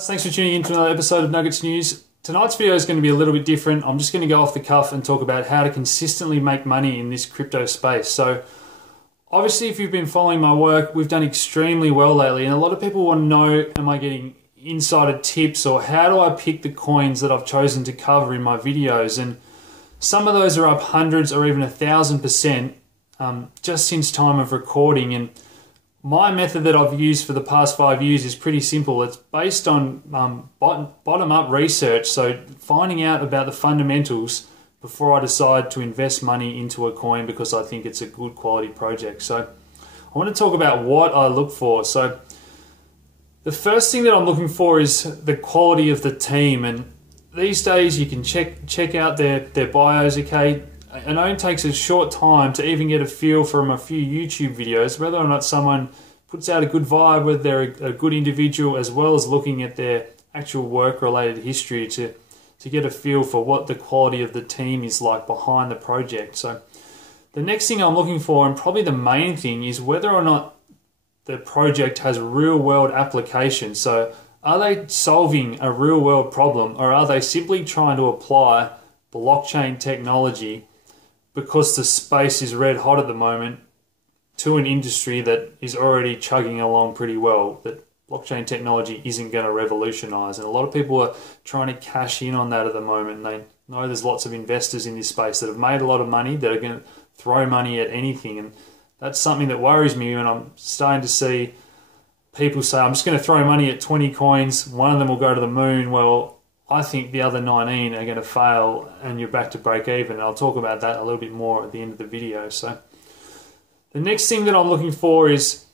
Thanks for tuning in to another episode of Nuggets News. Tonight's video is going to be a little bit different. I'm just going to go off the cuff and talk about how to consistently make money in this crypto space. So obviously, if you've been following my work, we've done extremely well lately, and a lot of people want to know, am I getting insider tips, or how do I pick the coins that I've chosen to cover in my videos? And some of those are up hundreds or even 1,000% just since time of recording. And my method that I've used for the past 5 years is pretty simple. It's based on bottom-up research, so finding out about the fundamentals before I decide to invest money into a coin because I think it's a good quality project. So I want to talk about what I look for. So the first thing that I'm looking for is the quality of the team, and these days you can check out their bios, okay? It only takes a short time to even get a feel from a few YouTube videos whether or not someone puts out a good vibe, whether they're a good individual, as well as looking at their actual work-related history to get a feel for what the quality of the team is like behind the project. So the next thing I'm looking for, and probably the main thing, is whether or not the project has real-world application. So are they solving a real-world problem, or are they simply trying to apply blockchain technology because the space is red hot at the moment to an industry that is already chugging along pretty well, that blockchain technology isn't going to revolutionize? And a lot of people are trying to cash in on that at the moment. And they know there's lots of investors in this space that have made a lot of money, that are going to throw money at anything. And that's something that worries me when I'm starting to see people say, I'm just going to throw money at 20 coins, one of them will go to the moon. Well, I think the other 19 are going to fail and you're back to break even. And I'll talk about that a little bit more at the end of the video. So the next thing that I'm looking for is,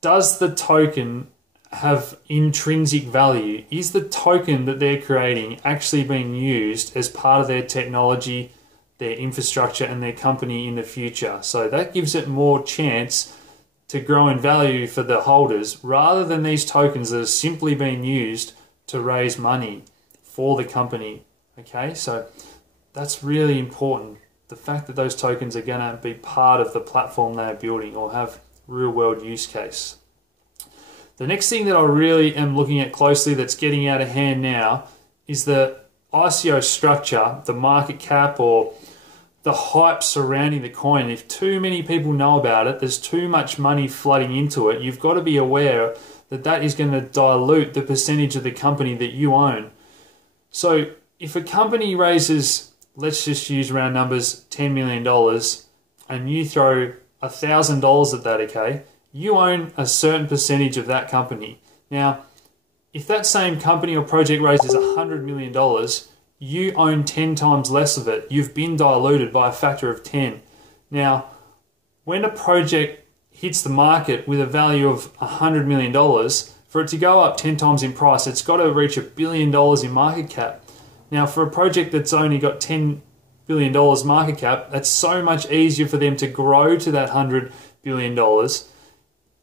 does the token have intrinsic value? Is the token that they're creating actually being used as part of their technology, their infrastructure, and their company in the future? So that gives it more chance to grow in value for the holders, rather than these tokens that are simply being used to raise money for the company. Okay, so that's really important. The fact that those tokens are going to be part of the platform they are building or have real world use case. The next thing that I really am looking at closely that's getting out of hand now is the ICO structure, the market cap, or the hype surrounding the coin. If too many people know about it, there's too much money flooding into it, you've got to be aware that that is going to dilute the percentage of the company that you own. So if a company raises, let's just use round numbers, $10 million, and you throw $1,000 at that, okay, you own a certain percentage of that company. Now, if that same company or project raises $100 million, you own 10 times less of it. You've been diluted by a factor of 10. Now, when a project hits the market with a value of $100 million, for it to go up 10 times in price, it's got to reach $1 billion in market cap. Now, for a project that's only got $10 billion market cap, that's so much easier for them to grow to that $100 billion,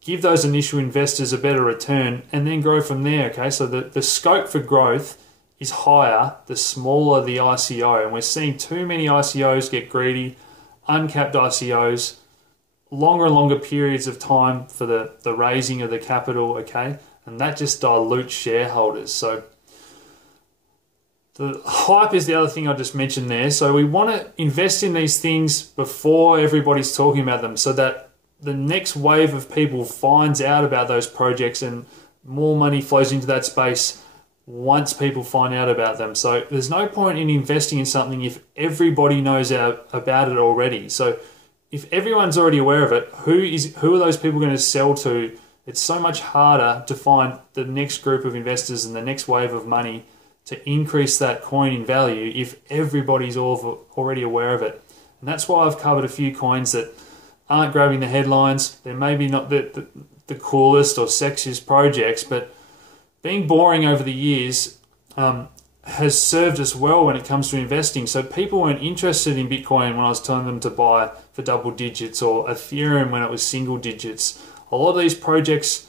give those initial investors a better return, and then grow from there, okay? So the scope for growth is higher the smaller the ICO, and we're seeing too many ICOs get greedy, uncapped ICOs, longer and longer periods of time for the raising of the capital, okay? And that just dilutes shareholders. So the hype is the other thing I just mentioned there. So we want to invest in these things before everybody's talking about them, so that the next wave of people finds out about those projects and more money flows into that space once people find out about them. So there's no point in investing in something if everybody knows about it already. So if everyone's already aware of it, who are those people going to sell to? It's so much harder to find the next group of investors and the next wave of money to increase that coin in value if everybody's already aware of it. And that's why I've covered a few coins that aren't grabbing the headlines. They're maybe not the coolest or sexiest projects, but being boring over the years has served us well when it comes to investing. So people weren't interested in Bitcoin when I was telling them to buy for double digits, or Ethereum when it was single digits. A lot of these projects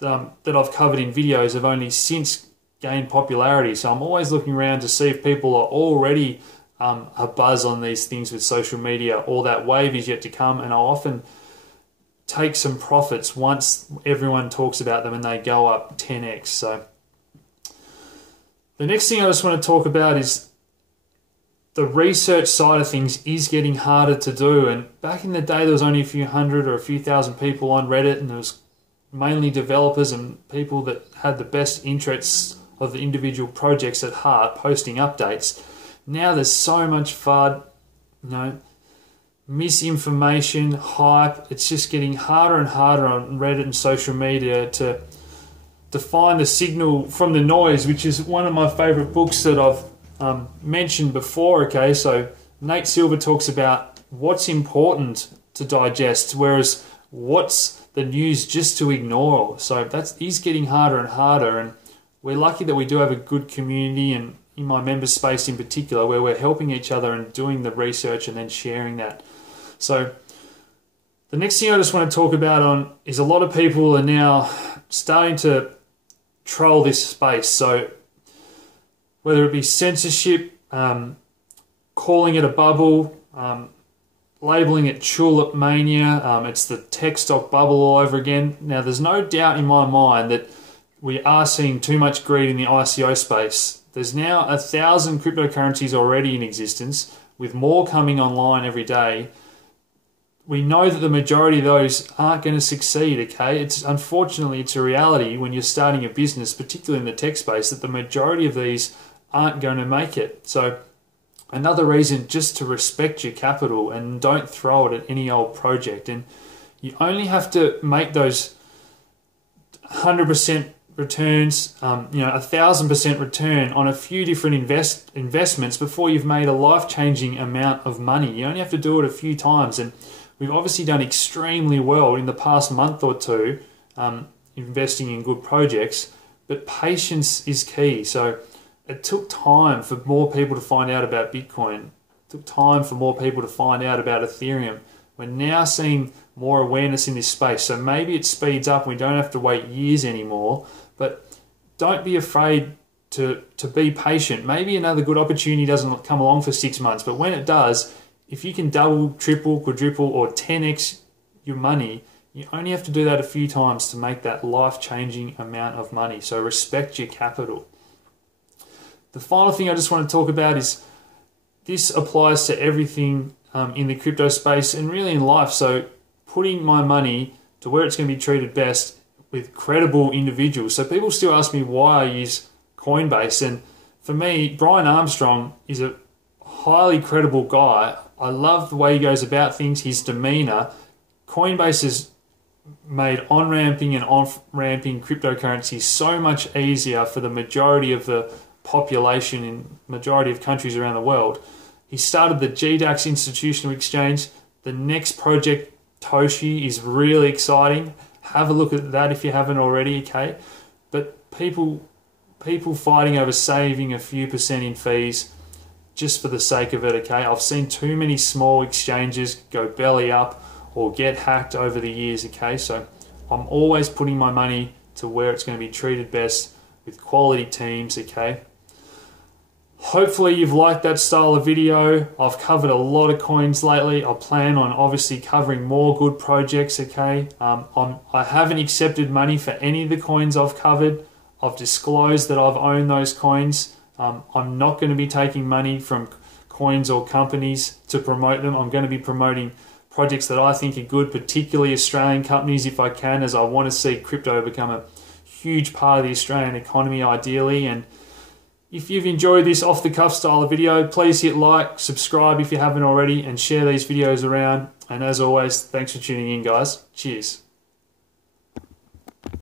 that I've covered in videos have only since gained popularity. So I'm always looking around to see if people are already a buzz on these things with social media, or that wave is yet to come. And I'll often take some profits once everyone talks about them and they go up 10x. So The next thing I just want to talk about is the research side of things is getting harder to do. And back in the day, there was only a few hundred or a few thousand people on Reddit, and there was mainly developers and people that had the best interests of the individual projects at heart posting updates. Now there's so much FUD, misinformation, hype. It's just getting harder and harder on Reddit and social media to find the signal from the noise, which is one of my favorite books that I've mentioned before. Okay, so Nate Silver talks about what's important to digest, whereas what's the news just to ignore. So that is getting harder and harder, and we're lucky that we do have a good community, and in my member space in particular, where we're helping each other and doing the research and then sharing that. So the next thing I just want to talk about is a lot of people are now starting to troll this space. So whether it be censorship, calling it a bubble, labeling it tulip mania, it's the tech stock bubble all over again. Now, there's no doubt in my mind that we are seeing too much greed in the ICO space. There's now 1,000 cryptocurrencies already in existence, with more coming online every day. We know that the majority of those aren't going to succeed, okay? Unfortunately, it's a reality when you're starting a business, particularly in the tech space, that the majority of these aren't going to make it. So another reason just to respect your capital and don't throw it at any old project. And you only have to make those 100% returns, 1,000% return on a few different investments before you've made a life-changing amount of money. You only have to do it a few times. And we've obviously done extremely well in the past month or two investing in good projects, but patience is key. So it took time for more people to find out about Bitcoin. It took time for more people to find out about Ethereum. We're now seeing more awareness in this space. So maybe it speeds up and we don't have to wait years anymore, but don't be afraid to be patient. Maybe another good opportunity doesn't come along for 6 months, but when it does, if you can double, triple, quadruple, or 10x your money, you only have to do that a few times to make that life-changing amount of money. So respect your capital. The final thing I just want to talk about is this applies to everything in the crypto space and really in life. So putting my money to where it's going to be treated best with credible individuals. So people still ask me why I use Coinbase. And for me, Brian Armstrong is a highly credible guy. I love the way he goes about things, his demeanor. Coinbase has made on-ramping and off-ramping cryptocurrencies so much easier for the majority of the population in majority of countries around the world. He started the GDAX institutional exchange. The next project, Toshi, is really exciting. Have a look at that if you haven't already, okay? But people fighting over saving a few percent in fees just for the sake of it, okay? I've seen too many small exchanges go belly up or get hacked over the years, okay? So I'm always putting my money to where it's going to be treated best with quality teams, okay? Hopefully you've liked that style of video. I've covered a lot of coins lately. I plan on obviously covering more good projects, okay? I haven't accepted money for any of the coins I've covered. I've disclosed that I've owned those coins. I'm not going to be taking money from coins or companies to promote them. I'm going to be promoting projects that I think are good, particularly Australian companies if I can, as I want to see crypto become a huge part of the Australian economy ideally. And if you've enjoyed this off-the-cuff style of video, please hit like, subscribe if you haven't already, and share these videos around. And as always, thanks for tuning in, guys. Cheers.